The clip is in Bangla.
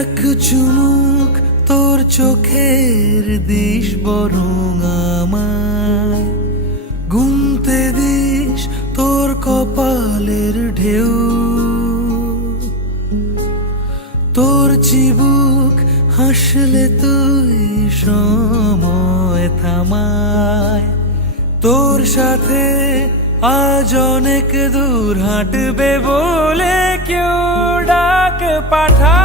এক চুমুক তোর চোখের দিস বরং আমায় গুনতে দিস তোর কপালের ঢেউ। তোর চিবুক হাসলে তুই সময় থামায়। তোর সাথে আজ অনেক দূর হাঁটবে বলে কেউ ডাক পাঠায়।